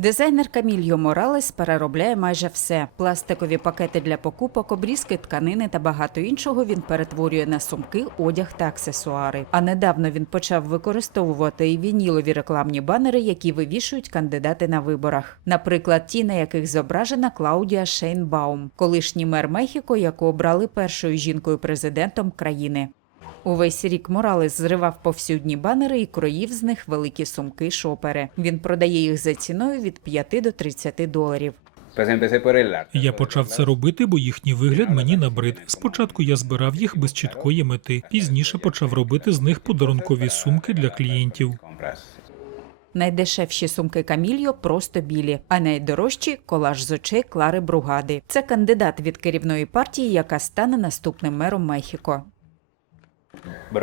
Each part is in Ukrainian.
Дизайнер Камільо Моралес переробляє майже все: пластикові пакети для покупок, обрізки тканини та багато іншого він перетворює на сумки, одяг та аксесуари. А недавно він почав використовувати і вінілові рекламні банери, які вивішують кандидати на виборах. Наприклад, ті, на яких зображена Клаудія Шейнбаум, колишній мер Мехіко, яку обрали першою жінкою президентом країни. Увесь рік Моралес зривав повсюдні банери і кроїв з них великі сумки шопери. Він продає їх за ціною від 5 до 30 доларів. Я почав це робити, бо їхній вигляд мені набрид. Спочатку я збирав їх без чіткої мети. Пізніше почав робити з них подарункові сумки для клієнтів. Найдешевші сумки Камільо просто білі, а найдорожчі колаж з очей Клари Бругади. Це кандидат від керівної партії, яка стане наступним мером Мехіко. De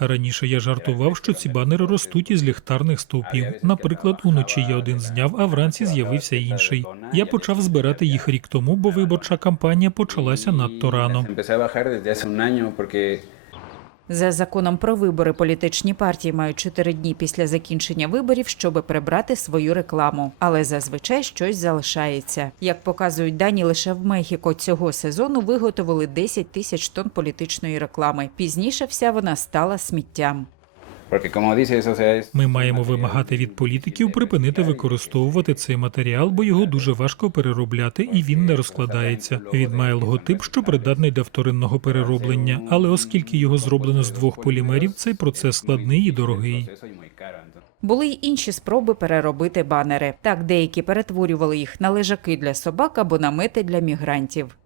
Раніше я жартував, що ці банери ростуть із ліхтарних стовпів. Наприклад, уночі я один зняв, а вранці з'явився інший. Я почав збирати їх рік тому, бо виборча кампанія почалася надто рано. За законом про вибори політичні партії мають чотири дні після закінчення виборів, щоб прибрати свою рекламу. Але зазвичай щось залишається. Як показують дані, лише в Мехіко цього сезону виготовили 10 тисяч тонн політичної реклами. Пізніше вся вона стала сміттям. Ми маємо вимагати від політиків припинити використовувати цей матеріал, бо його дуже важко переробляти і він не розкладається. Він має логотип, що придатний для вторинного перероблення, але оскільки його зроблено з двох полімерів, цей процес складний і дорогий. Були й інші спроби переробити банери. Так деякі перетворювали їх на лежаки для собак або намети для мігрантів.